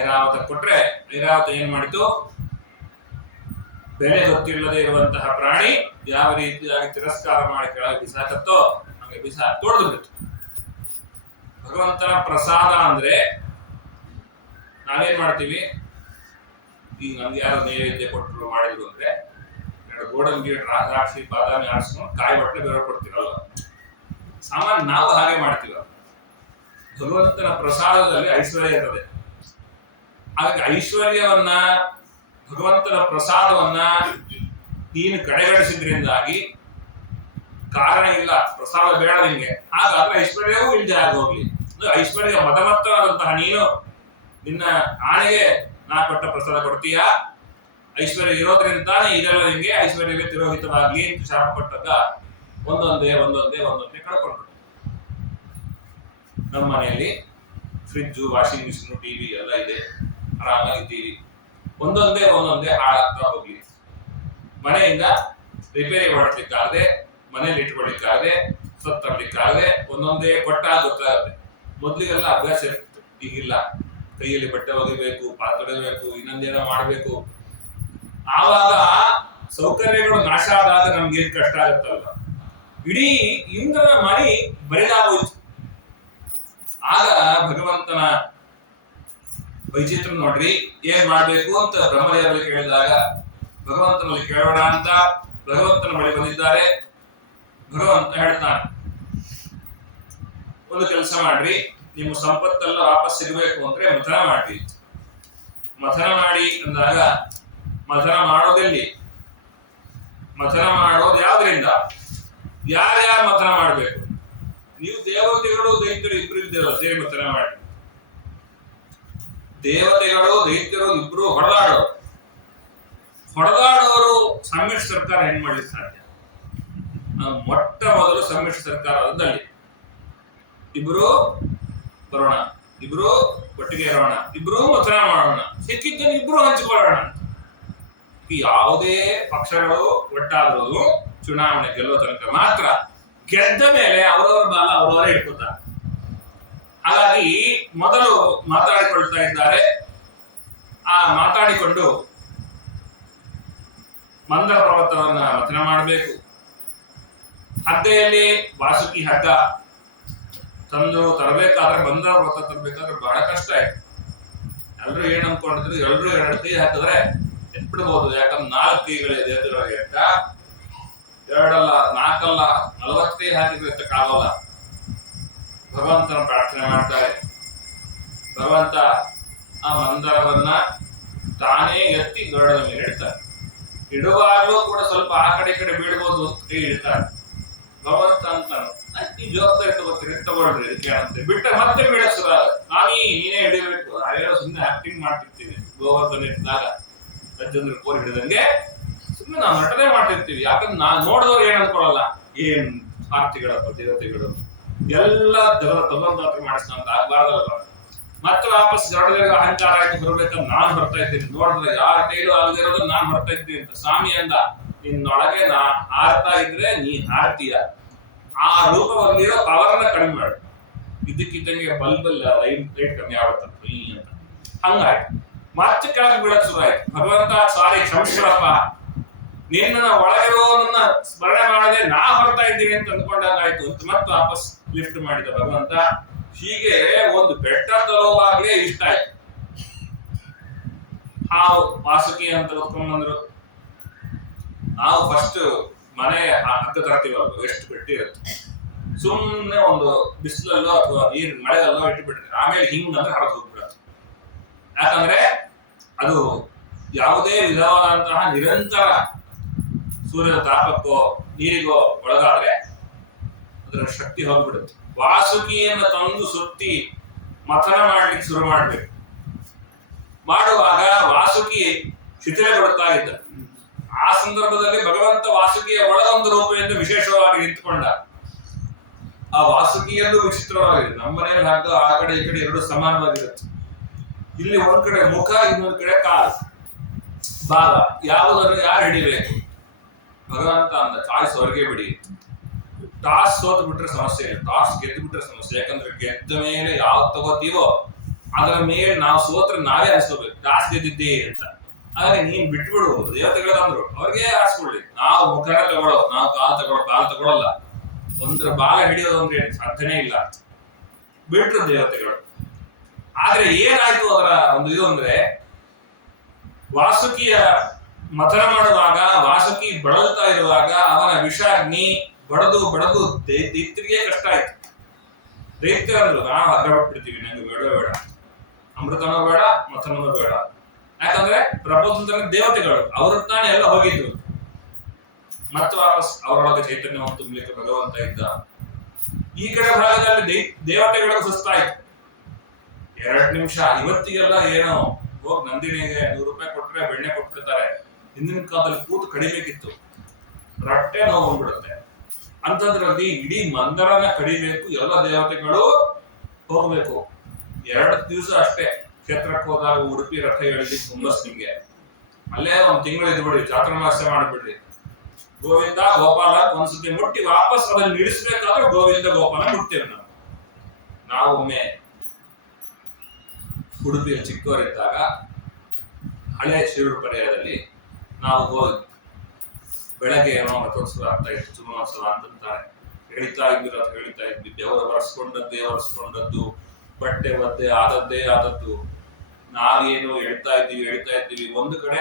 ಐರಾವತ ಕೊಟ್ರೆ ಐರಾವತ ಏನ್ ಮಾಡಿತು? ಬೆಲೆ ಗೊತ್ತಿಲ್ಲದೆ ಇರುವಂತಹ ಪ್ರಾಣಿ ಯಾವ ರೀತಿಯಾಗಿ ತಿರಸ್ಕಾರ ಮಾಡಿ ಕೆಳಗೆ ಬಿಸಾಕತ್ತೋ ಹಂಗೆ ತೊಳೆದು ಬಿಟ್ಟು. ಭಗವಂತನ ಪ್ರಸಾದ ಅಂದ್ರೆ ನಾವೇನ್ ಮಾಡ್ತೀವಿ? ಈಗ ನಮ್ಗೆ ಯಾರು ನೈವೇದ್ಯ ಕೊಟ್ಟರು ಮಾಡಿದ್ರು ಅಂದ್ರೆ ಎರಡು ಗೋಡಂಬಿ ದ್ರಾಕ್ಷಿ ಬಾದಾಮಿ ಆರಿಸ್ಕೊಂಡು ಕಾಯಿ ಬಟ್ಟೆ ಬೇರೆ ಕೊಡ್ತೀರಲ್ವ, ಸಾಮಾನ್ಯ ನಾವು ಹಾಗೆ ಮಾಡ್ತೀವ. ಭಗವಂತನ ಪ್ರಸಾದದಲ್ಲಿ ಐಶ್ವರ್ಯ ಇರ್ತದೆ. ಹಾಗಾಗಿ ಐಶ್ವರ್ಯವನ್ನ, ಭಗವಂತನ ಪ್ರಸಾದವನ್ನ ನೀನು ಕಡೆಗಣಿಸಿದ್ರಿಂದಾಗಿ ಕಾರಣ ಇಲ್ಲ, ಪ್ರಸಾದ ಬೇಡ ನಿಂಗೆ, ಹಾಗಾದ್ರೆ ಐಶ್ವರ್ಯವೂ ಇಲ್ಲದೆ ಆಗೋಗ್ಲಿ. ಐಶ್ವರ್ಯ ಮದಮತ್ತವಾದಂತಹ ನೀನು ನಿನ್ನ ಆಣೆಗೆ ನಾ ಕೊಟ್ಟ ಪ್ರಸಾದ ಕೊಡ್ತೀಯಾ? ಐಶ್ವರ್ಯ ಇರೋದ್ರಿಂದ ಇದೆಲ್ಲ ನಿಂಗೆ ಐಶ್ವರ್ಯವೇ ತಿರೋಹಿತವಾಗ್ಲಿ ಅಂತ ಶಾಪ ಕೊಟ್ಟಾಗ ಒಂದೊಂದೇ ಕಳ್ಕೊಂಡ್ರು. ನಮ್ಮ ಮನೆಯಲ್ಲಿ ಫ್ರಿಡ್ಜು, ವಾಷಿಂಗ್ ಮಿಷಿನ್, ಟಿವಿ ಎಲ್ಲ ಇದೆ, ಆರಾಮಾಗಿದ್ದೀವಿ. ಒಂದೊಂದೇ ಹಾಳಾಗ್ತಾ ಹೋಗ್ಲಿ. ಮನೆಯಿಂದ ರಿಪೇರಿ ಮಾಡ್ಲಿಕ್ಕಾಗದೆ, ಮನೇಲಿ ಇಟ್ಕೊಳ್ಲಿಕ್ಕಾಗದೆ, ಸತ್ತರ್ಲಿಕ್ಕಾಗದೆ ಒಂದೊಂದೇ ಕೊಟ್ಟಾಗ ಗೊತ್ತಾಗುತ್ತೆ. ಮೊದ್ಲಿಗೆಲ್ಲ ಅಭ್ಯಾಸ ಇರ್ತಿತ್ತು, ಈಗಿಲ್ಲ. ಕೈಯಲ್ಲಿ ಬಟ್ಟೆ ಒಗಿಬೇಕು, ಪಾತ್ರೆಬೇಕು, ಇನ್ನೊಂದೇನೋ ಮಾಡಬೇಕು. ಆವಾಗ ಸೌಕರ್ಯಗಳು ನಾಶ ಆದಾಗ ನಮ್ಗೆ ಏನ್ ಕಷ್ಟ ಆಗುತ್ತಲ್ವ, ಇಡೀ ಇಂದ್ರನ ಮಣಿ ಬರಿದಾಗೋಯ್ತು. ಆಗ ಭಗವಂತನ ವೈಚಿತ್ರ ನೋಡ್ರಿ, ಏನ್ ಮಾಡ್ಬೇಕು ಅಂತ ಬ್ರಹ್ಮದೇವರಲ್ಲಿ ಕೇಳಿದಾಗ ಭಗವಂತನಲ್ಲಿ ಕೇಳೋಣ ಅಂತ ಭಗವಂತನ ಬಳಿ ಬಂದಿದ್ದಾರೆ. ಭಗವಂತ ಹೇಳ್ತಾನೆ, ಒಂದು ಕೆಲಸ ಮಾಡ್ರಿ, ನಿಮ್ಮ ಸಂಪತ್ತೆಲ್ಲ ವಾಪಸ್ ಸಿಗಬೇಕು ಅಂದ್ರೆ ಮಥನ ಮಾಡ್ರಿ. ಮಥನ ಮಾಡಿ ಅಂದಾಗ ಮಥನ ಮಾಡೋದೆಲ್ಲಿ? ಮಥನ ಮಾಡೋದು ಯಾವ್ದ್ರಿಂದ? ಯಾರ್ಯಾರು ಮಥನ ಮಾಡ್ಬೇಕು? ನೀವು ದೇವತೆಗಳು ದೈತ್ಯರು ಇಬ್ರು ಇದ್ದೀರಲ್ಲ, ಸೇರಿ ಮಥನ ಮಾಡಿ. ದೇವತೆಗಳು ದೈತ್ಯರು ಇಬ್ರು ಹೊಡೆದಾಡೋರು ಸಮ್ಮಿಶ್ರ ಸರ್ಕಾರ ಏನ್ ಮಾಡ್ಲಿಕ್ಕೆ ಸಾಧ್ಯ? ಮೊಟ್ಟ ಮೊದಲು ಸಮ್ಮಿಶ್ರ ಸರ್ಕಾರದಲ್ಲಿ ಇಬ್ರು ಬರೋಣ, ಇಬ್ರು ಒಟ್ಟಿಗೆ ಇರೋಣ, ಇಬ್ರು ಮಥನ ಮಾಡೋಣ, ಸಿಕ್ಕಿದ್ದನ್ನು ಇಬ್ರು ಹಂಚಿಕೊಳ್ಳೋಣ. ಯಾವುದೇ ಪಕ್ಷಗಳು ಒಟ್ಟಾದರೂ ಚುನಾವಣೆ ಗೆಲ್ಲೋ ತನಕ ಮಾತ್ರ, ಗೆದ್ದ ಮೇಲೆ ಅವರವರ ಬಾಲ ಅವರವರೇ ಇಟ್ಕೊತಾರೆ. ಹಾಗಾಗಿ ಮೊದಲು ಮಾತಾಡಿಕೊಳ್ತಾ ಇದ್ದಾರೆ. ಆ ಮಾತಾಡಿಕೊಂಡು ಮಂದರ ಪರ್ವತವನ್ನ ಮಥನ ಮಾಡಬೇಕು. ಹಗ್ಗೆಯಲ್ಲಿ ವಾಸುಕಿ ಹಗ್ಗ ತಂದು ತರಬೇಕಾದ್ರೆ, ಮಂದರ ಪರ್ವತ ತರಬೇಕಾದ್ರೆ ಬಹಳ ಕಷ್ಟ ಆಯ್ತು. ಎಲ್ರು ಏನ್ ಅನ್ಕೊಂಡಿದ್ರು, ಎಲ್ರು 2 ಕೈ ಹಾಕಿದ್ರೆ ಎತ್ಬಿಡ್ಬೋದು. ಯಾಕಂದ್ರೆ 4 ಕೈಗಳಿದೆ ದೇವತೆಗಳಿಗೆ. 2 ಅಲ್ಲ 4 ಅಲ್ಲ 40 ಕೈ ಹಾಕಿದ್ರೆ ಎತ್ತಕ್ಕಾಗಲ್ಲ. ಭಗವಂತನ ಪ್ರಾರ್ಥನೆ ಮಾಡ್ತಾರೆ. ಭಗವಂತ ಆ ಮಂದರವನ್ನ ತಾನೇ ಎತ್ತಿ ಗರುಡನ ಮೇಲೆ ಇಡ್ತಾರೆ. ಇಡುವಾಗಲೂ ಕೂಡ ಸ್ವಲ್ಪ ಆ ಕಡೆ ಈ ಕಡೆ ಬೀಳ್ಬೋದು ಅಂತ ಕೈ ಇಡ್ತಾರೆ. ಭಗವಂತ ಅಂತಾನು, ಈ ಜವಾಬ್ದಾರಿ ತಗೊಳ್ರಿ ಇದಕ್ಕೆ ಅಂತ ಬಿಟ್ಟ ಮತ್ತೆ ಬೀಳಿಸ್ರ, ನೀನೇ ಹಿಡಿಬೇಕು. ಅದೇನೋ ಸುಮ್ಮನೆ ಆಕ್ಟಿಂಗ್ ಮಾಡ್ತಿರ್ತೀವಿ. ಗೋವರ್ಧನ ಇದ್ದಾಗ ಗಜೇಂದ್ರ ಕೋರ್ ಹಿಡಿದಂಗೆ ಸುಮ್ಮನೆ ನಾವು ನಟನೆ ಮಾಡ್ತಿರ್ತೀವಿ. ಯಾಕಂದ್ರೆ ನಾನ್ ನೋಡಿದವ್ರು ಏನ್ ಅನ್ಕೊಳ್ಳಲ್ಲ, ಏನ್ ಆರ್ತಿಗಳಪ್ಪ ದೇವತೆಗಳು ಎಲ್ಲ ತಗೊಂಡು ಮಾಡಿಸ್ಕೊಂತ ಆಗ್ಬಾರ್ದಲ್ಲ. ಮತ್ತೆ ವಾಪಸ್ ಗರುಡದೇವ ಅಹಂಕಾರ ಆಯ್ತು, ಬರ್ಬೇಕಂತ ನಾನ್ ಬರ್ತಾ ಇದ್ದೀನಿ, ನೋಡಿದ್ರೆ ಯಾರ ಕೈಲೂ ಆಗದಿರೋದು ನಾನ್ ಬರ್ತಾ ಇದ್ದೀನಿ ಅಂತ ಸ್ವಾಮಿ ಅಂದ. ನಿನ್ನೊಳಗೆ ನಾ ಹಾರ್ತಾ ಇದ್ರೆ ನೀ ಹಾರ್ತೀಯ. ಆ ರೂಪದಲ್ಲಿರೋ ಪವರ್ನ ಕಡಿಮೆ ಮಾಡು. ಇದಕ್ಕಿದ್ದಂಗೆ ಬಲ್ಬಲ್ ಲೈಟ್ ಕಮ್ಮಿ ಆಗುತ್ತೆ ಅಂತ ಹಂಗಾಯ್ತು. ಮತ್ತೆ ಕೆಳಗೆ ಬೀಳಕ್ ಶುರು ಆಯ್ತು. ಭಗವಂತ ಸಾರಿ ಕ್ಷಮಿಸ್ಬಿಡಪ್ಪ, ನಿನ್ನ ಒಳಗಿರೋನನ್ನ ಸ್ಮರಣೆ ಮಾಡದೆ ನಾ ಹೊರತಾ ಇದ್ದೀನಿ ಅಂತ ಅಂದ್ಕೊಂಡಾಗಾಯ್ತು ಅಂತ ಮತ್ತೆ ವಾಪಸ್ ಲಿಫ್ಟ್ ಮಾಡಿದ ಭಗವಂತ. ಹೀಗೆ ಒಂದು ಬೆಟ್ಟ ತರುವಾಗ್ಲೇ ಇಷ್ಟ ಆಯ್ತು. ಹಾವು ವಾಸುಕಿ ಅಂತ ಹೊತ್ಕೊಂಡ್ ಬಂದ್ರು. ನಾವು ಫಸ್ಟ್ ಮನೆ ಹಗ್ಗ ತರ್ತೀವಲ್ಲ, ಎಷ್ಟು ಬೆಟ್ಟ ಇರುತ್ತೆ, ಸುಮ್ಮನೆ ಒಂದು ಬಿಸಿಲಲ್ಲೋ ಅಥವಾ ನೀರ್ ಮಳೆಗಲ್ಲೋ ಇಟ್ಬಿಟ್ರೆ ಆಮೇಲೆ ಹಿಂಗಂದ್ರೆ ಹರಿದು ಹೋಗ್ಬಿಡುತ್ತೆ. ಯಾಕಂದ್ರೆ ಅದು ಯಾವುದೇ ವಿಧವಾದಂತಹ ನಿರಂತರ ಸೂರ್ಯನ ತಾಪಕ್ಕೋ ನೀರಿಗೋ ಒಳಗಾದ್ರೆ ಅದರ ಶಕ್ತಿ ಹೋಗ್ಬಿಡುತ್ತೆ. ವಾಸುಕಿಯನ್ನು ತಂದು ಸುತ್ತಿ ಮಥನ ಮಾಡ್ಲಿಕ್ಕೆ ಶುರು ಮಾಡ್ಬೇಕು. ಮಾಡುವಾಗ ವಾಸುಕಿ ಶಿಥಿಲಗೊಳ್ತಾ ಇದ್ದ. ಆ ಸಂದರ್ಭದಲ್ಲಿ ಭಗವಂತ ವಾಸುಕಿಯ ಒಳಗೊಂದು ರೂಪದಿಂದ ವಿಶೇಷವಾಗಿ ನಿಂತುಕೊಂಡ. ಆ ವಾಸುಕಿಯಲ್ಲೂ ವಿಚಿತ್ರವಾಗಿದೆ. ನಮ್ಮನೆಯಲ್ಲಿ ಹಗ್ಗ ಆ ಕಡೆ ಈ ಕಡೆ 2 ಸಮಾನವಾಗಿರುತ್ತೆ. ಇಲ್ಲಿ ಒಂದ್ ಕಡೆ ಮುಖ, ಇನ್ನೊಂದ್ ಕಡೆ ಕಾಲು ಭಾಗ. ಯಾವುದನ್ನು ಯಾರು ಹಿಡಿಬೇಕು? ಭಗವಂತ ಅಂದ ಚಾಯ್ಸ್ ಹೊರಗೆ ಬಿಡಿ. ಟಾಸ್ ಸೋತು ಬಿಟ್ರೆ ಸಮಸ್ಯೆ ಇಲ್ಲ, ಟಾಸ್ ಗೆದ್ದು ಬಿಟ್ರೆ ಸಮಸ್ಯೆ. ಯಾಕಂದ್ರೆ ಗೆದ್ದ ಮೇಲೆ ಯಾವ್ದು ತಗೋತೀವೋ ಅದರ ಮೇಲೆ ನಾವು ಸೋತ್ರ ನಾವೇ ಅನ್ಸ್ಕೋಬೇಕು ಟಾಸ್ ಗೆದ್ದಿದ್ದೇ ಅಂತ. ಹಾಗಾಗಿ ನೀನ್ ಬಿಟ್ಬಿಡು ದೇವತೆಗಳಂದ್ರು ಅವ್ರಿಗೆ ಆರಿಸ್ಕೊಳ್ಳಿ. ನಾವು ಮುಖನ ತಗೊಳ್ಳೋದು, ನಾವು ಕಾಲ್ ತಗೊಳ್ಳಲ್ಲ. ಒಂದ್ರ ಭಾಗ ಹಿಡಿಯೋದು ಅಂದ್ರೆ ಸಾಧ್ಯನೇ ಇಲ್ಲ, ಬಿಟ್ರು ದೇವತೆಗಳು. ಆದ್ರೆ ಏನಾಯ್ತು ಅದರ ಒಂದು ಇದು ಅಂದ್ರೆ, ವಾಸುಕಿಯ ಮಥನ ಮಾಡುವಾಗ ವಾಸುಕಿ ಬಳಲ್ತಾ ಇರುವಾಗ ಅವನ ವಿಷಾಗ್ನಿ ಬಡದು ದೈತ್ಯರಿಗೆ ಕಷ್ಟ ಆಯ್ತು. ದೈತ್ಯರಂದ್ರು ನಾವು ಅಗ್ರಬಿಡ್ತೀವಿ, ನಂಗೆ ಬೇಡ ಅಮೃತನೂ ಬೇಡ ಮಥನೂ ಬೇಡ. ಯಾಕಂದ್ರೆ ಪ್ರಪಂಚದ ದೇವತೆಗಳು ಅವ್ರ ತಾನೇ ಎಲ್ಲ ಹೋಗಿದ್ರು. ಮತ್ತೆ ವಾಪಸ್ ಅವರೊಳಗೆ ಚೈತನ್ಯವನ್ನು ತುಂಬಲಿಕ್ಕೆ ಭಗವಂತ ಇದ್ದ. ಈ ಕಡೆ ಭಾಗದಲ್ಲಿ ದೇವತೆಗಳು ಸುಸ್ತಾಯ್ತು. 2 ನಿಮಿಷ ಇವತ್ತಿಗೆಲ್ಲ ಏನೋ ಹೋಗಿ ನಂದಿನಿಗೆ 100 ರೂಪಾಯಿ ಕೊಟ್ರೆ ಬೆಣ್ಣೆ ಕೊಟ್ಬಿಡ್ತಾರೆ. ಹಿಂದಿನ ಕಾಲದಲ್ಲಿ ಕೂತು ಕಡಿಬೇಕಿತ್ತು, ರೊಟ್ಟೆ ನೋವು ಬಂದ್ಬಿಡುತ್ತೆ. ಅಂತದ್ರಲ್ಲಿ ಇಡೀ ಮಂದರನ ಕಡಿಬೇಕು, ಎಲ್ಲ ದೇವತೆಗಳು ಹೋಗ್ಬೇಕು. 2 ದಿವಸ ಅಷ್ಟೇ. ಕ್ಷೇತ್ರಕ್ಕೆ ಹೋದಾಗ ಉಡುಪಿ ರಥ ಎಳ್ದಿ ಹುಮ್ಮಸ್ ನಿಮ್ಗೆ ಅಲ್ಲೇ 1 ತಿಂಗಳು ಇದ್ಬಿಡ್ರಿ, ಚಾತುರ್ಮಾಸ್ಯ ಮಾಡ್ಬಿಡ್ರಿ. ಗೋವಿಂದ ಗೋಪಾಲ ಒಂದ್ಸತಿ ಮುಟ್ಟಿ ವಾಪಸ್ ಅದನ್ನ ನಿಲ್ಲಿಸ್ಬೇಕಾದ್ರೆ ಗೋವಿಂದ ಗೋಪಾಲ ಮುಟ್ತೇವೆ ನಾವು. ಒಮ್ಮೆ ಉಡುಪಿಯಲ್ಲಿ ಚಿಕ್ಕವರಿದ್ದಾಗ ಹಳೆ ಶಿರೂರು ಪರ್ಯಾಯದಲ್ಲಿ ನಾವು ಹೋಗಿ ಬೆಳಗ್ಗೆ ಏನೋ ರಥೋತ್ಸವ ಆಗ್ತಾ ಇತ್ತು, ಚುನಾವೋತ್ಸವ ಅಂತಾರೆ. ಹೇಳ್ತಾ ಇದ್ವಿ ದೇವರ ಒರೆಸ್ಕೊಂಡದ್ದು, ಬಟ್ಟೆ ಒದ್ದೆ ಆದದ್ದು. ನಾವೇನು ಹೇಳ್ತಾ ಇದ್ದೀವಿ ಒಂದು ಕಡೆ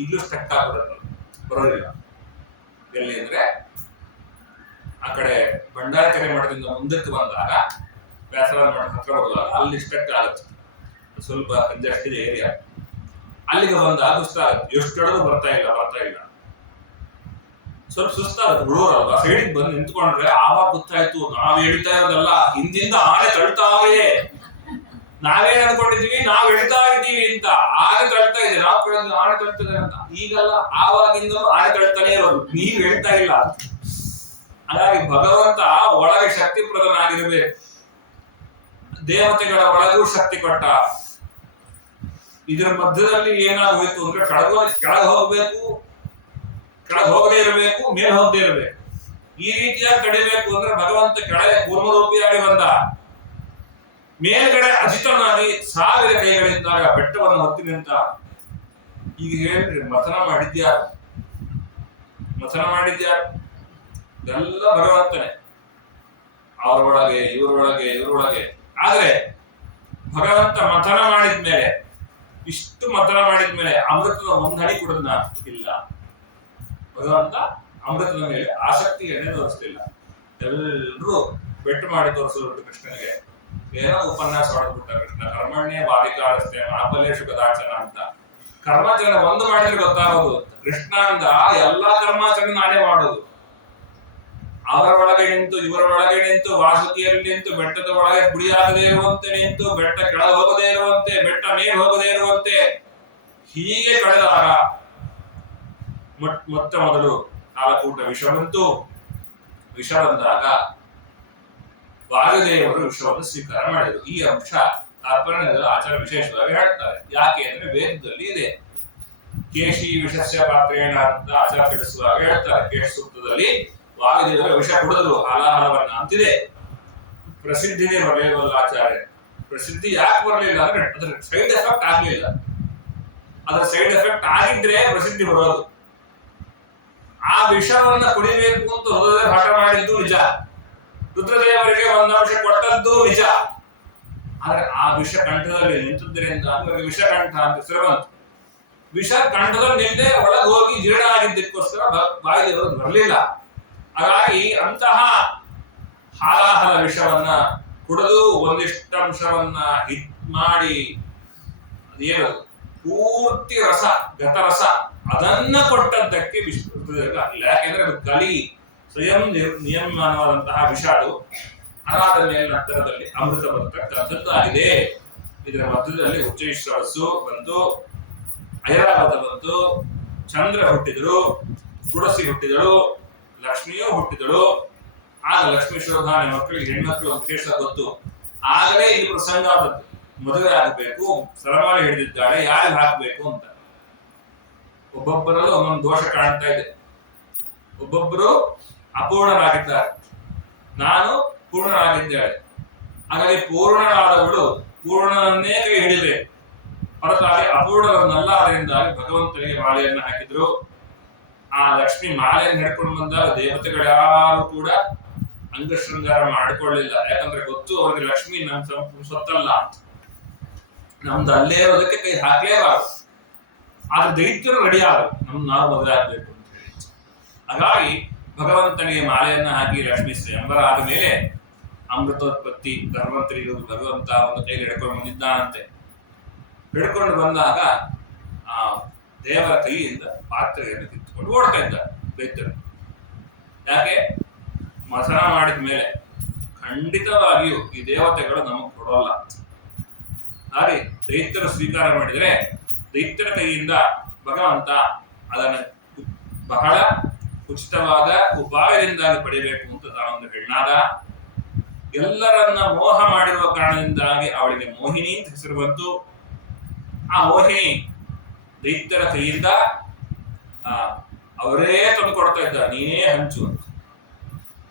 ಈಗಲೂ ಸ್ಟಕ್ ಆಗ್ಬಿಡೋದು, ಬರೋದಿಲ್ಲ. ಎಲ್ಲಿ ಅಂದ್ರೆ ಆ ಕಡೆ ಭಂಡಾರಕೆರೆ ಮಠದಿಂದ ಮುಂದಕ್ಕೆ ಬಂದಾಗ ವ್ಯಾಸರಾಜ ಮಠ ಹತ್ರ ಬರುವಾಗ ಅಲ್ಲಿ ಸ್ಟಕ್ ಆಗುತ್ತೆ, ಸ್ವಲ್ಪ ಕಂಜೆಸ್ಟೆಡ್ ಏರಿಯಾ. ಅಲ್ಲಿಗೆ ಬಂದಾಗ ಸುಸ್ತಾಗುತ್ತೆ, ಎಷ್ಟು ಹೇಳೋದು ಬರ್ತಾ ಇಲ್ಲ. ಸ್ವಲ್ಪ ಸುಸ್ತಾಗುತ್ತೆ, ಹುಡುಗರಲ್ವಾ. ಸೈಡಿಗೆ ಬಂದು ನಿಂತ್ಕೊಂಡ್ರೆ ಆವಾಗ ಗೊತ್ತಾಯ್ತು ನಾವ್ ಹೇಳ್ತಾ ಇರೋದಲ್ಲ, ಹಿಂದಿಂದ ಆನೆ ತಳ್ತಾ ಇದೆ. ನಾವೇನ್ ಅನ್ಕೊಂಡಿದೀವಿ ನಾವ್ ಹೇಳ್ತಾ ಇದ್ದೀವಿ ಅಂತ, ಆನೆ ತಳ್ತಾ ಇದೆ. ನಾವು ಕೇಳಿದ್ವಿ ಆನೆ ತಳ್ತದೆ ಅಂತ. ಈಗಲ್ಲ, ಆವಾಗಿಂದ ಆನೆ ತಳ್ತಾನೆ ಇರೋದು, ನೀವ್ ಹೇಳ್ತಾ ಇಲ್ಲ. ಹಾಗಾಗಿ ಭಗವಂತ ಒಳಗೆ ಶಕ್ತಿ ಪ್ರಧಾನಾಗಿರ್ಬೇಕು, ದೇವತೆಗಳ ಒಳಗೂ ಶಕ್ತಿ ಕೊಟ್ಟ. ಇದರ ಮಧ್ಯದಲ್ಲಿ ಏನಾಗೋಯ್ತು ಅಂದ್ರೆ ಕೆಳಗೆ ಹೋಗದೇ ಇರಬೇಕು, ಮೇಲೆ ಹೋಗದೇ ಇರಬೇಕು. ಈ ರೀತಿಯಾಗಿ ಕಡಿಬೇಕು ಅಂದ್ರೆ ಭಗವಂತ ಕೆಳಗೆ ಕೂರ್ಮರೂಪಿಯಾಗಿ ಬಂದ, ಮೇಲ್ಗಡೆ ಅಜಿತನಾಗಿ 1000 ಕೈಗಳಿದ್ದಾಗ ಬೆಟ್ಟವನ್ನು ಹೊತ್ತಿ ನಿಂತ. ಈಗ ಹೇಳ್ರಿ, ಮಥನ ಮಾಡಿದ್ಯಾರು? ಎಲ್ಲ ಭಗವಂತನೇ, ಅವರೊಳಗೆ ಇವರೊಳಗೆ. ಆದ್ರೆ ಭಗವಂತ ಮಥನ ಮಾಡಿದ್ಮೇಲೆ, ಇಷ್ಟು ಮಥನ ಮಾಡಿದ್ಮೇಲೆ ಅಮೃತದ 1 ಹನಿ ಕುಡಿದ್ನ ಇಲ್ಲ. ಭಗವಂತ ಅಮೃತದ ಮೇಲೆ ಆಸಕ್ತಿಯನ್ನೇ ತೋರಿಸ್ಲಿಲ್ಲ. ಎಲ್ಲರೂ ಬೆಟ್ಟು ಮಾಡಿ ತೋರಿಸಿದ್ರು ಕೃಷ್ಣನಿಗೆ. ಏನೋ ಉಪನ್ಯಾಸ ಹೊಡೆದ್ಬಿಟ್ಟ ಕೃಷ್ಣ, ಕರ್ಮಣ್ಯ ಬಾಲಿಕಾರಸ್ತೆ ಮಹಾಬಲೇಶು ಗದಾಚನ ಅಂತ. ಕರ್ಮಾಚರಣೆ ಒಂದು ಮಾಡಿದ್ರೆ ಗೊತ್ತಾಗೋದು, ಕೃಷ್ಣ ಅಂದ ಎಲ್ಲಾ ಕರ್ಮಾಚರಣೆ ನಾನೇ ಮಾಡೋದು. ಅವರ ಒಳಗೆ ನಿಂತು, ಇವರ ಒಳಗೆ ನಿಂತು, ವಾಸುಕಿಯಲ್ಲಿ ನಿಂತು, ಬೆಟ್ಟದ ಒಳಗೆ ಗುಡಿಯಾಗದೇ ಇರುವಂತೆ ನಿಂತು, ಬೆಟ್ಟ ಕೆಳಗೆ ಹೋಗದೇ ಇರುವಂತೆ, ಬೆಟ್ಟ ಮೇಲೆ ಹೋಗದೇ ಇರುವಂತೆ ಹೀಗೆ ಕಳೆದಾಗ ಮೊದಲು ಕಾಲಕೂಟ ವಿಷ ಬಂತು. ವಿಷ ಬಂದಾಗ ವಾಯುದೇವರು ವಿಷವನ್ನು ಸ್ವೀಕಾರ ಮಾಡಿದರು. ಈ ಅಂಶ ತಾತ್ಪರ್ಯದಲ್ಲಿ ಆಚಾರ್ಯ ವಿಶೇಷವಾಗಿ ಹೇಳ್ತಾರೆ. ಯಾಕೆ ಅಂದ್ರೆ ವೇದದಲ್ಲಿ ಇದೆ. ಕೇಶಿ ವಿಷಸ್ಯ ಪಾತ್ರೇಣ ಅಂತ ಆಚಾರ್ಯ ತಿಳಿಸುವಾಗ ಹೇಳ್ತಾರೆ. ಕೇಶ ಸೂಕ್ತದಲ್ಲಿ ವಾಯುದೇವರ ವಿಷ ಕುಡಿದ್ರು ಹಾಲಾಹಲವನ್ನ ಅಂತಿದೆ. ಪ್ರಸಿದ್ಧಿಗೆ ಬರಲಿಲ್ಲ ಆಚಾರ್ಯ. ಪ್ರಸಿದ್ಧಿ ಯಾಕೆ ಬರಲಿಲ್ಲ ಅಂದ್ರೆ ಅದ್ರ ಸೈಡ್ ಎಫೆಕ್ಟ್ ಆಗ್ಲಿಲ್ಲ. ಅದರ ಸೈಡ್ ಎಫೆಕ್ಟ್ ಆಗಿದ್ರೆ ಪ್ರಸಿದ್ಧಿ ಬರೋದು. ಆ ವಿಷವನ್ನ ಕುಡಿಬೇಕು ಅಂತ ಹೃದಯ ಹಠ ಮಾಡಿದ್ದು ನಿಜ, ರುದ್ರದೇವರಿಗೆ 1 ಅಂಶ ಕೊಟ್ಟದ್ದು ನಿಜ. ಆದ್ರೆ ಆ ವಿಷ ಕಂಠದಲ್ಲಿ ನಿಂತಿದ್ದರಿಂದ ಅವರಿಗೆ ವಿಷಕಂಠ ಅಂತ ಹೆಸರು ಬಂತು. ವಿಷ ಕಂಠದಲ್ಲಿ ನಿಲ್ಲದೆ ಒಳಗೆ ಹೋಗಿ ಜೀರ್ಣ ಆಗಿದ್ದಕ್ಕೋಸ್ಕರ ವಾಯುದೇವರು ಬರಲಿಲ್ಲ. ಹಾಗಾಗಿ ಅಂತಹ ಹಾಲಾಹಲ ವಿಷವನ್ನ ಕುಡಿದು ಒಂದಿಷ್ಟು ಅಂಶವನ್ನ ಹಿಟ್ ಮಾಡಿ ಅದೇನು ಪೂರ್ತಿ ರಸ, ಗತರಸ ಅದನ್ನ ಕೊಟ್ಟದ್ದಕ್ಕೆ ಯಾಕೆಂದ್ರೆ ಅದು ಕಲಿ ಸ್ವಯಂ ನಿಯಮವಾದಂತಹ ವಿಷ. ಅದು ಅದಾದ ಮೇಲೆ ನಂತರದಲ್ಲಿ ಅಮೃತ ಬರ್ತಕ್ಕಂಥದ್ದಾಗಿದೆ. ಇದರ ಮಧ್ಯದಲ್ಲಿ ಉಚ್ಚೈಶ್ರವಸ್ಸು ಬಂತು, ಐರಾವತ ಬಂತು, ಚಂದ್ರ ಹುಟ್ಟಿದಳು, ತುಳಸಿ ಹುಟ್ಟಿದಳು, ಲಕ್ಷ್ಮಿಯೂ ಹುಟ್ಟಿದಳು. ಆಗ ಲಕ್ಷ್ಮೀ ಶೋಧಾನೆ ಮಕ್ಕಳಿಗೆ ಹೆಣ್ಮಕ್ಳು ವಿಶೇಷ ಗೊತ್ತು. ಆಗಲೇ ಇದು ಪ್ರಸಂಗ ಆದದ್ದು. ಮದುವೆ ಆಗಬೇಕು, ಸರಮಾಲೆ ಹಿಡಿದಿದ್ದಾಳೆ, ಯಾರಿಗೆ ಹಾಕಬೇಕು ಅಂತ. ಒಬ್ಬೊಬ್ಬರಲ್ಲೂ ಒಂದೊಂದು ದೋಷ ಕಾಣ್ತಾ ಇದೆ. ಒಬ್ಬೊಬ್ಬರು ಅಪೂರ್ಣರಾಗಿದ್ದಾರೆ, ನಾನು ಪೂರ್ಣರಾಗಿದ್ದೇಳೆ. ಹಾಗಾಗಿ ಪೂರ್ಣರಾದವಳು ಪೂರ್ಣನನ್ನೇ ಕೈ ಹಿಡಿಬೇಕು, ಹೊರತಾಗಿ ಅಪೂರ್ಣರನ್ನಲ್ಲ. ಅದರಿಂದಾಗಿ ಭಗವಂತನಿಗೆ ಮಾಲೆಯನ್ನು ಹಾಕಿದ್ರು. ಆ ಲಕ್ಷ್ಮಿ ಮಾಲೆಯನ್ನು ಹಿಡ್ಕೊಂಡು ಬಂದಾಗ ದೇವತೆಗಳ್ಯಾರು ಕೂಡ ಅಂಗಶೃಂಗಾರ ಮಾಡಿಕೊಳ್ಳಿಲ್ಲ. ಯಾಕಂದ್ರೆ ಗೊತ್ತು ಅವ್ರಿಗೆ ಲಕ್ಷ್ಮಿ ನಮ್ಮ ಸೊತ್ತಲ್ಲ, ನಮ್ದು ಅಲ್ಲೇ ಇರೋದಕ್ಕೆ ಕೈ ಹಾಕಲೇಬಾರದು. ಆದ್ರೆ ದೈತ್ಯರು ರೆಡಿ ಆಗಬೇಕು, ನಾವು ಮದುವೆ ಆಗ್ಬೇಕು ಅಂತ ಹೇಳಿ. ಹಾಗಾಗಿ ಭಗವಂತನಿಗೆ ಮಾಲೆಯನ್ನ ಹಾಕಿ ಲಕ್ಷ್ಮೀ ಸ್ವಯಂವರ ಆದ ಮೇಲೆ ಅಮೃತೋತ್ಪತ್ತಿ ಧನ್ವಂತರಿ ಭಗವಂತ ಒಂದು ಕೈಲಿ ಹಿಡ್ಕೊಂಡು ಬಂದಿದ್ದಾನಂತೆ. ಹಿಡ್ಕೊಂಡು ಬಂದಾಗ ಆ ದೇವರ ಕೈಯಿಂದ ಪಾತ್ರೆಯನ್ನು ಕಿತ್ತುಕೊಂಡು ಓಡ್ತಾ ಇದ್ದ ದೈತ್ಯರು. ಯಾಕೆ? ಮಸಣ ಮಾಡಿದ ಮೇಲೆ ಖಂಡಿತವಾಗಿಯೂ ಈ ದೇವತೆಗಳು ನಮಗೆ ಕೊಡೋಲ್ಲ. ಹಾಗೆ ದೈತ್ಯರು ಸ್ವೀಕಾರ ಮಾಡಿದರೆ ದೈತ್ಯರ ಕೈಯಿಂದ ಭಗವಂತ ಅದನ್ನು ಬಹಳ ಉಚಿತವಾದ ಉಪಾಯದಿಂದಾಗಿ ಪಡೆಯಬೇಕು ಅಂತ ತಾನೊಂದು ಹೆಣ್ಣಾದ. ಎಲ್ಲರನ್ನ ಮೋಹ ಮಾಡಿರುವ ಕಾರಣದಿಂದಾಗಿ ಅವಳಿಗೆ ಮೋಹಿನಿ ಅಂತ ಹೆಸರು ಬಂತು. ಆ ಮೋಹಿನಿ ದೈತ್ಯರ ಕೈಯಿಂದ ಅವರೇ ತಂದು ಕೊಡ್ತಾ ಇದ್ದ, ನೀನೇ ಹಂಚು ಅಂತ.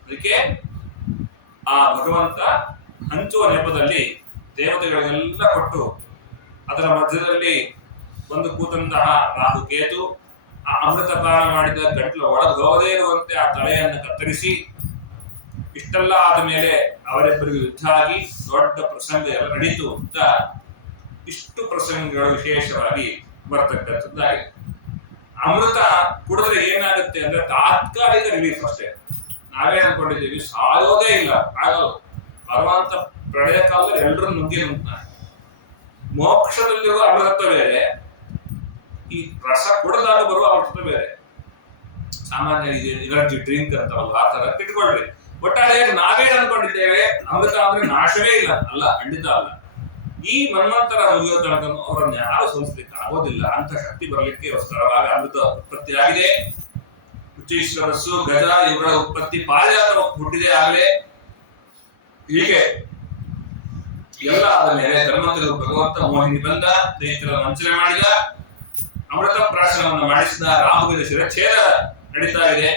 ಅದಕ್ಕೆ ಆ ಭಗವಂತ ಹಂಚುವ ನೆಪದಲ್ಲಿ ದೇವತೆಗಳಿಗೆಲ್ಲ ಕೊಟ್ಟು ಅದರ ಮಧ್ಯದಲ್ಲಿ ಒಂದು ಕೂತಂತಹ ರಾಹುಕೇತು ಆ ಅಮೃತಪಾನ ಮಾಡಿದ ಗಂಟ್ಲು ಒಳಗೆ ಹೋಗದೇ ಇರುವಂತೆ ಆ ತಲೆಯನ್ನು ಕತ್ತರಿಸಿ, ಇಷ್ಟೆಲ್ಲ ಆದ ಮೇಲೆ ಅವರಿಬ್ಬರಿಗೂ ಯುದ್ಧ ಆಗಿ ದೊಡ್ಡ ಪ್ರಸಂಗ ಎಲ್ಲ ನಡೀತು ಅಂತ ಇಷ್ಟು ಪ್ರಸಂಗಗಳು ವಿಶೇಷವಾಗಿ ಬರ್ತಕ್ಕಂಥದ್ದಾಗಿದೆ. ಅಮೃತ ಕುಡಿದ್ರೆ ಏನಾಗುತ್ತೆ ಅಂದ್ರೆ ತಾತ್ಕಾಲಿಕ ರಿಲೀಫ್ ಅಷ್ಟೇ. ನಾವೇ ಅನ್ಕೊಂಡಿದ್ದೀವಿ ಸಾಯೋದೇ ಇಲ್ಲ, ಆಗಲ್ಲ. ಭಗವಂತ ಪ್ರಳಯ ಕಾಲದಲ್ಲಿ ಎಲ್ಲರೂ ನುಗ್ಗಿರ್ತಾನೆ. ಮೋಕ್ಷದಲ್ಲಿರುವ ಅಮೃತ ಬೇರೆ, ಈ ರಸ ಕುಡದಾಗ ಬರುವ ಅಮೃತ ಬೇರೆ. ಸಾಮಾನ್ಯ ಎನರ್ಜಿ ಡ್ರಿಂಕ್ ಅಂತಾರಲ್ಲ, ಆ ತರ ಇಟ್ಕೊಳ್ರಿ. ಒಟ್ಟಾರೆ ನಾವೇ ಅನ್ಕೊಂಡಿದ್ದೇವೆ ಅಮೃತ ಅಂದ್ರೆ ನಾಶವೇ ಇಲ್ಲ, ಅಲ್ಲ, ಖಂಡಿತ ಅಲ್ಲ. ಈ ಮನ್ವಂತರ ಮುಗಿಯೋ ತನಕ ಅವರನ್ನು ಯಾರು ಸೋಲಿಸ್ಲಿಕ್ಕೆ ಆಗೋದಿಲ್ಲ. ಅಂತ ಶಕ್ತಿ ಬರಲಿಕ್ಕೆ ಗೋಸ್ಕರವಾಗಿ ಅಮೃತ ಉತ್ಪತ್ತಿಯಾಗಿದೆ. ಉಚ್ಚೀಶ್ವರಸ್ಸು ಗಜ ಇವುಗಳ ಉತ್ಪತ್ತಿ ಪಾರಿಜಾತ ಹುಟ್ಟಿದೆ ಆಗಲೇ. ಹೀಗೆ ಎಲ್ಲ ಆದ ಮೇಲೆ ಧನ್ವಂತರಿ ಭಗವಂತ ಮೋಹಿನಿ ಬಂದ, ದೈತ್ಯರ ವಂಚನೆ ಮಾಡಿದ, ಅಮೃತ ಪ್ರಾಶನವನ್ನು ಮಾಡಿಸಿದ, ರಾಹುವಿನ ಶಿರಚ್ಛೇದ ನಡೀತಾ ಇದೆ.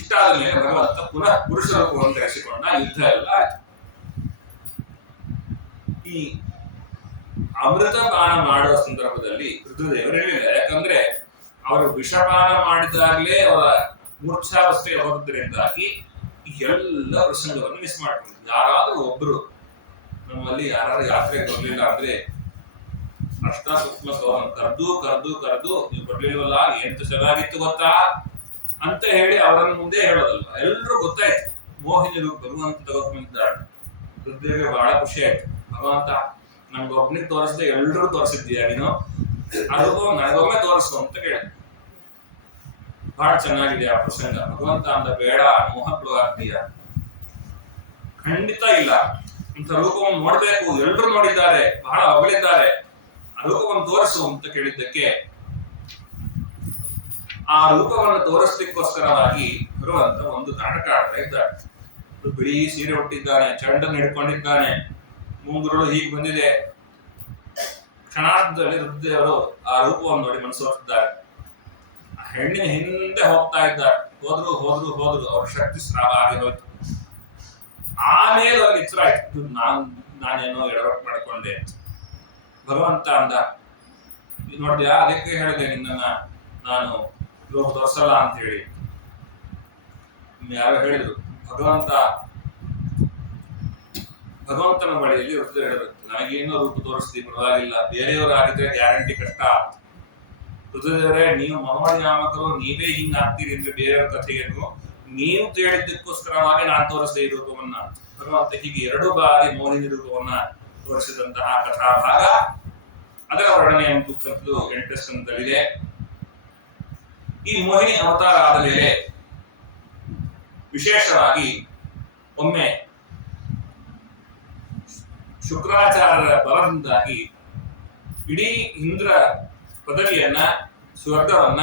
ಇಷ್ಟಾದ ಮೇಲೆ ಭಗವಂತ ಪುನಃ ಪುರುಷ ರೂಪವನ್ನು ಧರಿಸಿಕೊಂಡ. ಯುದ್ಧ ಎಲ್ಲ ಆಯ್ತು. ಈ ಅಮೃತ ಪಾನ ಮಾಡುವ ಸಂದರ್ಭದಲ್ಲಿ ರುದ್ರದೇವರು ಹೇಳಿಲ್ಲ. ಯಾಕಂದ್ರೆ ಅವರು ವಿಷಪಾನ ಮಾಡಿದಾಗಲೇ ಅವರ ಮೂರ್ಛಾವಸ್ಥೆ ಹೋದ್ರಿಂದಾಗಿ ಈ ಎಲ್ಲ ಪ್ರಸಂಗವನ್ನು ಮಿಸ್ ಮಾಡ್ಕೊಂಡಿದ್ರು. ಯಾರಾದ್ರೂ ಒಬ್ರು ನಮ್ಮಲ್ಲಿ ಯಾರು ಯಾತ್ರೆಗೆ ಬರ್ಲಿಲ್ಲ ಅಂದ್ರೆ ಅಷ್ಟಾಸೂಕ್ಷ್ಮ ಕರೆದು ಕರೆದು ಕರೆದು ನೀವು ಬರ್ಲಿಲ್ವಲ್ಲ, ಎಂತ ಚೆನ್ನಾಗಿತ್ತು ಗೊತ್ತಾ ಅಂತ ಹೇಳಿ ಅವರನ್ನು ಮುಂದೆ ಹೇಳೋದಲ್ವ. ಎಲ್ಲರೂ ಗೊತ್ತಾಯ್ತು ಮೋಹಿನಿ ರೂಪ ಭಗವಂತ ತಗೊಂಡಿದ್ದಾರೆ. ರುದ್ರದೇವಿಗೆ ಬಹಳ ಖುಷಿ ಆಯ್ತು. ಭಗವಂತ ನಮ್ಗೆ ಒಬ್ಬನಿಗೆ ತೋರಿಸದೆ ಎಲ್ಲರೂ ತೋರಿಸಿದ್ದೀಯ ನೀನು, ಅದಕ್ಕೂ ನನಗೊಮ್ಮೆ ತೋರಿಸು ಅಂತ ಕೇಳಿದ. ಬಹಳ ಚೆನ್ನಾಗಿದೆ ಆ ಪ್ರಸಂಗ. ಭಗವಂತ ಅಂದ, ಬೇಡ, ಮೋಹಕ್ಳು ಆಗ್ತೀಯ. ಖಂಡಿತ ಇಲ್ಲ, ಇಂಥ ರೂಪವನ್ನು ನೋಡ್ಬೇಕು, ಎಲ್ಲರೂ ನೋಡಿದ್ದಾರೆ, ಬಹಳ ಹೊಗಳಿದ್ದಾರೆ, ಆ ರೂಪವನ್ನು ತೋರಿಸು ಅಂತ ಕೇಳಿದ್ದಕ್ಕೆ ಆ ರೂಪವನ್ನು ತೋರಿಸ್ಲಿಕ್ಕೋಸ್ಕರವಾಗಿ ಭಗವಂತ ಒಂದು ನಾಟಕ ಆಡ್ತಾ ಇದ್ದಾನೆ. ಬಿಳಿ ಸೀರೆ ಹುಟ್ಟಿದ್ದಾನೆ, ಚಂಡನ್ನು ಹಿಡ್ಕೊಂಡಿದ್ದಾನೆ, ಮುಂಗುರುಳು ಹೀಗೆ ಬಂದಿದೆ. ಕ್ಷಣಾರ್ಧದಲ್ಲಿ ರುದ್ರದೇವರು ಆ ರೂಪವನ್ನು ನೋಡಿ ಮನಸ್ಸೋರ್ತಿದ್ದಾರೆ. ಆ ಹೆಣ್ಣಿನ ಹಿಂದೆ ಹೋಗ್ತಾ ಇದ್ದಾರೆ. ಹೋದ್ರು ಹೋದ್ರು ಹೋದ್ರು ಅವ್ರ ಶಕ್ತಿ ಸ್ರಾವ ಆಗಿ ಹೋಯ್ತು. ಆಮೇಲೆ ಅವ್ರಿಗೆ ಎಚ್ಚರ ಆಯ್ತು, ನಾನೇನೋ ಎಡವಟ್ಟು ಮಾಡ್ಕೊಂಡೆ. ಭಗವಂತ ಅಂದ, ನೋಡ್ದ್ಯಾ, ಅದಕ್ಕೆ ಹೇಳಿದೆ ನಿನ್ನ ನಾನು ರೂಪ ತೋರಿಸಲ್ಲ ಅಂತ ಹೇಳಿ. ಯಾರು ಹೇಳಿದ್ರು? ಭಗವಂತನ ಬಳಿಯಲ್ಲಿ ರುದ್ರ ಹೇಳಿದ್ರು, ನನಗೇನೋ ರೂಪ ತೋರಿಸ್ತೀವಿ, ಪರವಾಗಿಲ್ಲ, ಬೇರೆಯವರಾಗಿದ್ರೆ ಗ್ಯಾರಂಟಿ ಕಷ್ಟ. ರುದ್ರದೇವರೇ, ನೀವು ಮನೋನಿಯಾಮಕರು, ನೀವೇ ಹಿಂಗ್ ಆಗ್ತೀರಿ ಅಂದ್ರೆ ಬೇರೆಯವರ ಕಥೆಯನ್ನು ನೀವು ಕೇಳಿದ್ದಕ್ಕೋಸ್ಕರವಾಗಿ ನಾನು ತೋರಿಸಿದೆ ಈ ರೂಪವನ್ನ. ಭಗವಂತ ಹೀಗೆ 2 ಬಾರಿ ಮೋಹಿನಿ ರೂಪವನ್ನ ತೋರಿಸಿದಂತಹ ಕಥಾಭಾಗ, ಅದರ ವರ್ಣನೆ ಅಂತಕ್ಕಂಥದ್ದು 8ನೇ ಸ್ಕಂದದಲ್ಲಿದೆ. ಈ ಮೋಹಿನಿ ಅವತಾರ ಆದ ಮೇಲೆ ವಿಶೇಷವಾಗಿ ಒಮ್ಮೆ ಶುಕ್ರಾಚಾರ್ಯರ ಬಲದಿಂದಾಗಿ ಇಡೀ ಇಂದ್ರ ಪದವಿಯನ್ನ, ಸ್ವರ್ಗವನ್ನ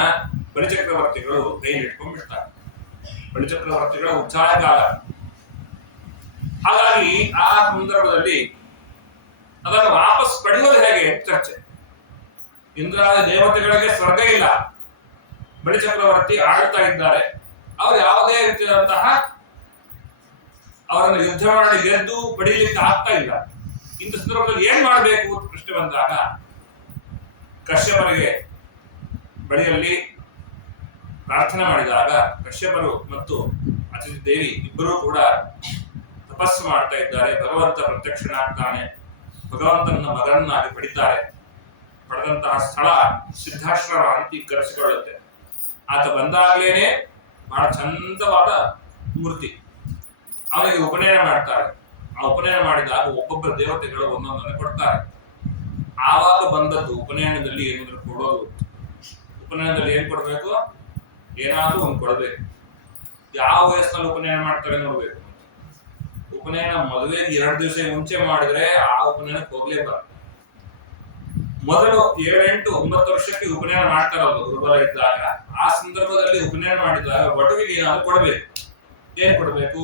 ಬಲಿಚಕ್ರವರ್ತಿಗಳು ಕೈಲಿಟ್ಕೊಂಡ್ಬಿಡ್ತಾರೆ. ಬಲಿಚಕ್ರವರ್ತಿಗಳ ಉಚ್ಚಾರ ಕಾಲ. ಹಾಗಾಗಿ ಆ ಸಂದರ್ಭದಲ್ಲಿ ಅದನ್ನು ವಾಪಸ್ ಪಡೆಯೋದು ಹೇಗೆ ಚರ್ಚೆ. ಇಂದ್ರಾದಿ ದೇವತೆಗಳಿಗೆ ಸ್ವರ್ಗ ಇಲ್ಲ, ಬಲಿಚಕ್ರವರ್ತಿ ಆಳ್ತಾ ಇದ್ದಾರೆ. ಅವರು ಯಾವುದೇ ರೀತಿಯಾದಂತಹ ಅವರನ್ನು ಯುದ್ಧ ಮಾಡಿ ಗೆದ್ದು ಪಡೀಲಿಕ್ಕೆ ಆಗ್ತಾ ಇಲ್ಲ. ಇಂಥ ಸಂದರ್ಭದಲ್ಲಿ ಏನ್ ಮಾಡಬೇಕು ಅಂತ ಪ್ರಶ್ನೆ ಬಂದಾಗ ಕಶ್ಯಪರಿಗೆ ಬಳಿಯಲ್ಲಿ ಪ್ರಾರ್ಥನೆ ಮಾಡಿದಾಗ ಕಶ್ಯಪರು ಮತ್ತು ಅತಿಥಿ ದೇವಿ ಇಬ್ಬರೂ ಕೂಡ ತಪಸ್ಸು ಮಾಡ್ತಾ ಇದ್ದಾರೆ. ಭಗವಂತ ಪ್ರತ್ಯಕ್ಷನಾಗ್ತಾನೆ, ಭಗವಂತನ ಮಗನನ್ನಾಗಿ ಪಡಿತಾರೆ. ಪಡೆದಂತಹ ಸ್ಥಳ ಸಿದ್ಧಾಶ್ರಮ ಅಂತ ಕರೆಸಿಕೊಳ್ಳುತ್ತೆ. ಆತ ಬಂದಾಗ್ಲೇನೆ ಬಹಳ ಚಂದವಾದ ಮೂರ್ತಿ. ಅವನಿಗೆ ಉಪನಯನ ಮಾಡ್ತಾರೆ. ಆ ಉಪನಯನ ಮಾಡಿದಾಗ ಒಬ್ಬೊಬ್ಬರ ದೇವತೆಗಳು ಒಂದೊಂದನ್ನು ಕೊಡ್ತಾರೆ. ಆವಾಗ ಬಂದದ್ದು ಉಪನಯನದಲ್ಲಿ ಏನಾದ್ರು ಕೊಡೋದು. ಉಪನಯನದಲ್ಲಿ ಏನ್ ಕೊಡ್ಬೇಕು? ಏನಾದ್ರೂ ಒಂದು ಕೊಡ್ಬೇಕು. ಯಾವ ವಯಸ್ಸಿನಲ್ಲಿ ಉಪನಯನ ಮಾಡ್ತಾರೆ ನೋಡ್ಬೇಕು. ಉಪನಯನ ಮದುವೆಗೆ 2 ದಿವಸ ಮುಂಚೆ ಮಾಡಿದ್ರೆ ಆ ಉಪನಯನಕ್ಕೆ ಹೋಗ್ಲೇಬಾರ್ದು. ಮೊದಲು 7, 8, 9 ವರ್ಷಕ್ಕೆ ಉಪನಯನ ಮಾಡ್ತಾರಲ್ಲ ಗುರುಬಲ ಇದ್ದಾಗ, ಆ ಸಂದರ್ಭದಲ್ಲಿ ಉಪನಯನ ಮಾಡಿದಾಗ ಒಟವಿಗೆ ಏನಾದ್ರು ಕೊಡಬೇಕು. ಏನ್ ಕೊಡ್ಬೇಕು?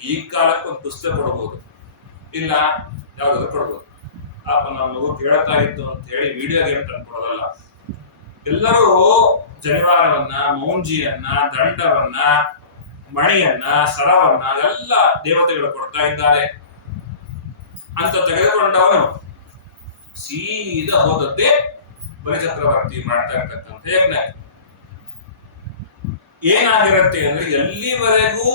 ಈ ಕಾಲಕ್ಕೆ ಒಂದು ಪುಸ್ತಕ ಕೊಡಬಹುದು, ಇಲ್ಲ ಯಾವ್ದಾದ್ರು ಕೊಡ್ಬೋದು. ಪಾಪ ನಮ್ಮ ಮಗು ಕೇಳ್ತಾ ಇತ್ತು ಅಂತ ಹೇಳಿ ವಿಡಿಯೋ ಗೇಮ್ ತಂದ್ಕೊಡೋದಲ್ಲ. ಎಲ್ಲರೂ ಜನಿವಾರವನ್ನ, ಮೌಂಜಿಯನ್ನ, ದಂಡವನ್ನ, ಮಣಿಯನ್ನ, ಸರವನ್ನ ಎಲ್ಲ ದೇವತೆಗಳು ಕೊಡ್ತಾ ಇದ್ದಾರೆ ಅಂತ ತೆಗೆದುಕೊಂಡವನು ಸೀದಾ ಹೋದದ್ದೇ ಬಲಿಚಕ್ರವರ್ತಿ ಮಾಡ್ತಾ ಇರ್ತಕ್ಕಂಥ ಯಜ್ಞ. ಏನಾಗಿರುತ್ತೆ ಅಂದ್ರೆ ಎಲ್ಲಿವರೆಗೂ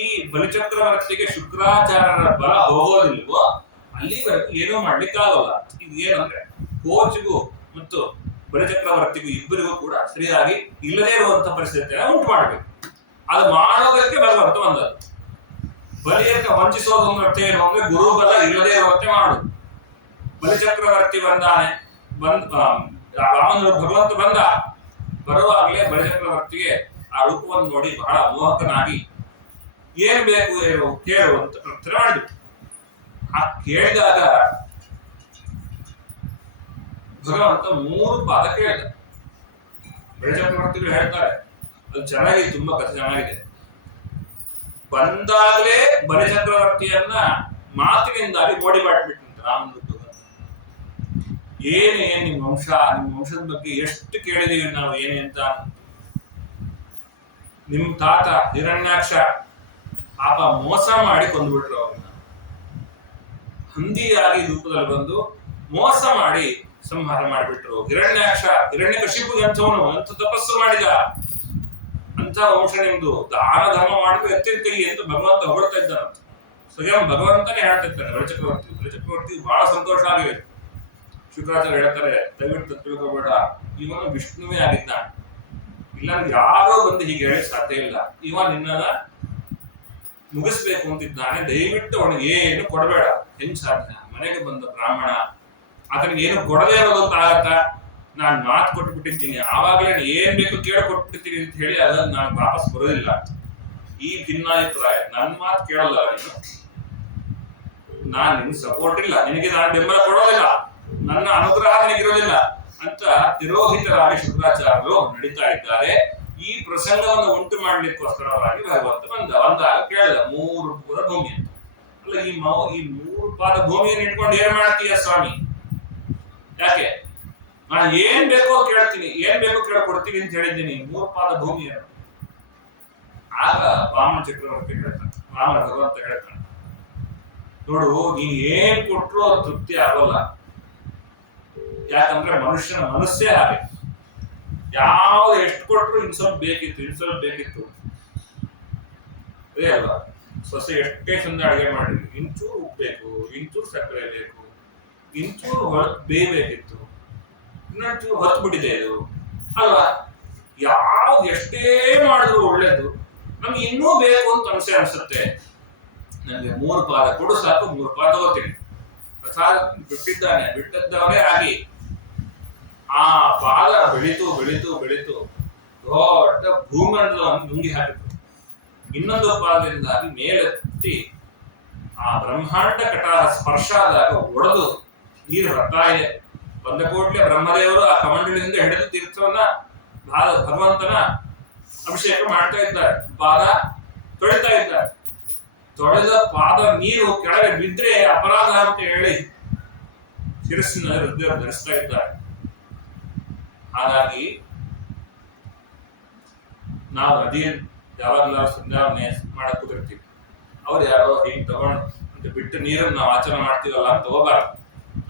ಈ ಬಲಿಚಕ್ರವರ್ತಿಗೆ ಶುಕ್ರಾಚಾರ್ಯರ ಬಲ ಹೋಗೋದಿಲ್ವೋ ಅಲ್ಲಿವರೆಗೂ ಏನೂ ಮಾಡ್ಲಿಕ್ಕಾಗಲ್ಲ. ಇದು ಏನಂದ್ರೆ ಕೋಚ್ಗೂ ಮತ್ತು ಬಲಿಚಕ್ರವರ್ತಿಗೂ ಇಬ್ಬರಿಗೂ ಕೂಡ ಸರಿಯಾಗಿ ಇಲ್ಲದೇ ಇರುವಂತಹ ಪರಿಸ್ಥಿತಿಯನ್ನು ಉಂಟು ಮಾಡಬೇಕು. ಅದು ಮಾಡೋದಕ್ಕೆ ಭಗವಂತ ಬಂದದ್ದು. ಬಲಿಯನ್ನು ವಂಚಿಸೋದು ಅರ್ಥ ಏನು ಅಂದ್ರೆ ಗುರುಬಲ ಇಲ್ಲದೇ ಇರುವಂತೆ ಮಾಡುದು. ಬಲಿಚಕ್ರವರ್ತಿ ಬಂದಾನೆ, ಭಗವಂತ ಬಂದ. ಬರುವಾಗಲೇ ಬಲಿಚಕ್ರವರ್ತಿಗೆ ಆ ರೂಪವನ್ನು ನೋಡಿ ಬಹಳ ಮೋಹಕನಾಗಿ ಏನ್ ಬೇಕು ಕೇಳು ಅಂತ ಪ್ರಾರ್ಥನೆ ಮಾಡಿದ್ರು. ಆ ಕೇಳಿದಾಗ ಭಗವಂತ 3 ಪಾದ ಕೇಳಿದ. ಬಲಿಚಕ್ರವರ್ತಿಗಳು ಹೇಳ್ತಾರೆ, ಅದು ಚೆನ್ನಾಗಿದೆ, ತುಂಬಾ ಕಥೆ ಚೆನ್ನಾಗಿದೆ. ಬಂದಾಗಲೇ ಬಲಿಚಕ್ರವರ್ತಿಯನ್ನ ಮಾತಿನಿಂದಾಗಿ ಮೋಡಿ ಮಾಡಿಬಿಟ್ಟಂತೆ ರಾಮನ. ಏನೇ ನಿಮ್ಮ ವಂಶದ ಬಗ್ಗೆ ಎಷ್ಟು ಕೇಳಿದೀವಿ ನಾವು, ಏನೇ ಅಂತ. ನಿಮ್ ತಾತ ಹಿರಣ್ಯಾಕ್ಷ ಪಾಪ ಮೋಸ ಮಾಡಿ ಕೊಂದ್ಬಿಟ್ರು ಅವ್ರನ್ನ. ಹಂದಿಯಾಗಿ ರೂಪದಲ್ಲಿ ಬಂದು ಮೋಸ ಮಾಡಿ ಸಂಹಾರ ಮಾಡಿಬಿಟ್ರು. ಹಿರಣ್ಯಾಕ್ಷ ಹಿರಣ್ಯಕಶಿಪು ಎಂಥವನು, ಎಂಥ ತಪಸ್ಸು ಮಾಡಿದ, ಅಂತ ವಂಶ ನಿಮ್ದು. ದಾನ ಧರ್ಮ ಮಾಡಿದ್ರು ಎತ್ತಿನ ಕೈ ಅಂತ ಭಗವಂತ ಹೊಗಳ್ತಾ ಇದ್ದಾನಂತ. ಸ್ವಯಂ ಭಗವಂತನೇ ಹೇಳ್ತಾ ಇದ್ದಾನೆ ಬಲಿಚಕ್ರವರ್ತಿ ಬಹಳ ಸಂತೋಷ ಆಗಿದೆ. ಶುಕ್ರಾಚಾರ್ಯ ಹೇಳ್ತಾರೆ, ದಯವಿಟ್ಟು ತಿಳ್ಕೋಬೇಡ, ಇವನು ವಿಷ್ಣುವೇ ಆಗಿದ್ದಾನೆ, ಇಲ್ಲ ಯಾರೋ ಬಂದು ಹೀಗೆ ಹೇಳಿ ಸಾಧ್ಯ ಇಲ್ಲ. ಇವ ನಿನ್ನನ್ನ ಮುಗಿಸ್ಬೇಕು ಅಂತಿದ್ದಾನೆ, ದಯವಿಟ್ಟು ಅವನಿಗೆ ಏನು ಕೊಡಬೇಡ. ಹೆಂಗ್ ಸಾಧ್ಯ? ಮನೆಗೆ ಬಂದ ಬ್ರಾಹ್ಮಣ, ಆತನಿಗೆ ಏನು ಕೊಡದೇ ಇರೋದಂತ ಆಗತ್ತ? ನಾನು ಮಾತು ಕೊಟ್ಬಿಟ್ಟಿದ್ದೀನಿ, ಆವಾಗಲೇ ಏನ್ ಬೇಕು ಕೇಳ ಕೊಟ್ಬಿಡ್ತೀನಿ ಅಂತ ಹೇಳಿ ಅದನ್ನ ನಾನು ವಾಪಸ್ ಬರೋದಿಲ್ಲ. ಈ ಭಿನ್ನಾಭಿಪ್ರಾಯ, ನನ್ನ ಮಾತು ಕೇಳಲ್ಲ ನೀನು, ನಾನು ನಿನ್ ಸಪೋರ್ಟ್ ಇಲ್ಲ, ನಿನಗೆ ನಾನು ಬೆಂಬಲ ಕೊಡೋದಿಲ್ಲ, ನನ್ನ ಅನುಗ್ರಹ ನಿನಗಿರೋದಿಲ್ಲ ಅಂತ ತಿರೋಹಿತರಾಗಿ ಶುಕ್ರಾಚಾರ್ಯರು ನಡೀತಾ ಇದ್ದಾರೆ. ಈ ಪ್ರಸಂಗವನ್ನು ಉಂಟು ಮಾಡ್ಲಿಕ್ಕೋಸ್ಕರವಾಗಿ ಭಗವಂತ ಬಂದಾಗ ಕೇಳಿದ 3 ಪಾದ ಭೂಮಿ ಅಂತ. ಅಲ್ಲ, ಈ 3 ಪಾದ ಭೂಮಿಯನ್ನು ಇಟ್ಕೊಂಡು ಏನ್ ಮಾಡ್ತೀಯ ಸ್ವಾಮಿ? ಯಾಕೆ? ನಾನು ಏನ್ ಬೇಕೋ ಕೇಳ್ತೀನಿ, ಏನ್ ಬೇಕೋ ಕೇಳ್ಕೊಡ್ತೀನಿ ಅಂತ ಹೇಳಿದ್ದೀನಿ, 3 ಪಾದ ಭೂಮಿಯನ್ನು. ಆಗ ವಾಮನ ಚಕ್ರವರ್ತಿ ಹೇಳ್ತಾನೆ, ವಾಮನ ಭಗವಂತ ಹೇಳ್ತಾನೆ, ನೋಡು, ನೀನ್ ಏನ್ ಕೊಟ್ರು ಅದು ತೃಪ್ತಿ ಆಗೋಲ್ಲ. ಯಾಕಂದ್ರೆ ಮನುಷ್ಯನ ಮನಸ್ಸೇ ಹಾಗೆ, ಯಾವ್ದು ಎಷ್ಟು ಕೊಟ್ರು ಇನ್ ಸ್ವಲ್ಪ ಬೇಕಿತ್ತು ಅದೇ ಅಲ್ವಾ? ಸೊಸೆ ಎಷ್ಟೇ ಚಂದ ಅಡಿಗೆ ಮಾಡಿದ್ವಿ, ಇಂಚೂರು ಉಪ್ಪು ಬೇಕು, ಇಂಚೂರು ಸಕ್ಕರೆ ಬೇಕು, ಇಂಚೂರು ಬೇಯಬೇಕಿತ್ತು, ಇನ್ನೊಂಚೂರು ಹೊತ್ತು ಬಿಟ್ಟಿದೆ ಇದು ಅಲ್ವಾ? ಯಾವ್ದು ಎಷ್ಟೇ ಮಾಡಿದ್ರು ಒಳ್ಳೇದು, ನಮ್ಗೆ ಇನ್ನೂ ಬೇಕು ಅಂತ ಅನ್ಸುತ್ತೆ. ನನಗೆ 3 ಪಾದ ಕೊಡು ಸಾಕು, 3 ಪಾದ ತಗೋತೀನಿ. ಪ್ರಸಾದ ಬಿಟ್ಟಿದ್ದವರೇ ಆಗಿ ಆ ಪಾದ ಬೆಳೀತು ದೊಡ್ಡ ಭೂಮಂಡಲವನ್ನು ನುಂಗಿ ಹಾಕಿತು. ಇನ್ನೊಂದು ಪಾದದಿಂದಾಗಿ ಮೇಲೆತ್ತಿ ಆ ಬ್ರಹ್ಮಾಂಡ ಕಟಾಹ ಸ್ಪರ್ಶ ಆದಾಗ ಒಡೆದು ನೀರು ಬರ್ತಾ ಇದೆ. ಬಂದ ಕೂಡಲೇ ಬ್ರಹ್ಮದೇವರು ಆ ಕಮಂಡಲಿಯಿಂದ ಹಿಡಿದು ತೀರ್ಥವನ್ನ ಭಗವಂತನ ಅಭಿಷೇಕ ಮಾಡ್ತಾ ಇದ್ದಾರೆ. ಪಾದ ತೊಳಿತಾ ಇದ್ದಾರೆ. ತೊಳೆದ ಪಾದ ನೀರು ಕೆಳಗೆ ಬಿದ್ರೆ ಅಪರಾಧ ಅಂತ ಹೇಳಿ ಶಿರಸ್ಸಿನ ಹೃದಯ ಧರಿಸ್ತಾ ಇದ್ದಾರೆ. ಹಾಗಾಗಿ ನಾವು ನದಿಯಲ್ಲಿ ಯಾವಾಗಲೂ ಸಂಧ್ಯಾವನೆ ಮಾಡಕ್ ಕುದಿರ್ತೀವಿ. ಅವ್ರು ಯಾರೋ ಹಿಂಗ್ ತಗೊಂಡು ಬಿಟ್ಟು ನೀರನ್ನು ನಾವು ಆಚರಣೆ ಮಾಡ್ತೀವಲ್ಲ ಅಂತ ಹೋಗಬಾರ್ದು.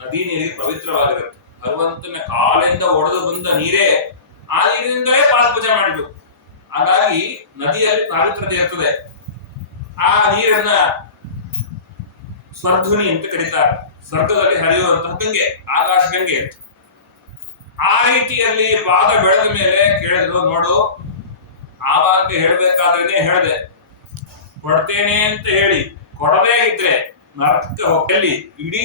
ನದಿ ನೀರಿಗೆ ಪವಿತ್ರವಾಗಿರುತ್ತೆ. ಭಗವಂತನ ಕಾಲಿಂದ ಒಡೆದು ಬಂದ ನೀರೇ, ಆ ನೀರಿನಿಂದಲೇ ಪಾದಪೂಜೆ ಮಾಡಿದ್ರು. ಹಾಗಾಗಿ ನದಿಯಲ್ಲಿ ಪಾವಿತ್ರತೆ ಇರ್ತದೆ. ಆ ನೀರನ್ನ ಸ್ವರ್ಧುನಿ ಅಂತ ಕರೀತಾರೆ. ಸ್ವರ್ಗದಲ್ಲಿ ಹರಿಯುವಂತಹ ಗಂಗೆ, ಆಕಾಶ ಗಂಗೆ. ಆ ರೀತಿಯಲ್ಲಿ ಪಾದ ಬೆಳೆದ ಮೇಲೆ ಕೇಳಿದ್ರು, ನೋಡು ಆವಾಗ ಹೇಳ್ಬೇಕಾದ್ರೇನೆ ಹೇಳ್ದೆ, ಕೊಡ್ತೇನೆ ಅಂತ ಹೇಳಿ ಕೊಡದೇ ಇದ್ರೆ ನರಕಕ್ಕೆ ಹೋಗಲಿ. ಇಡೀ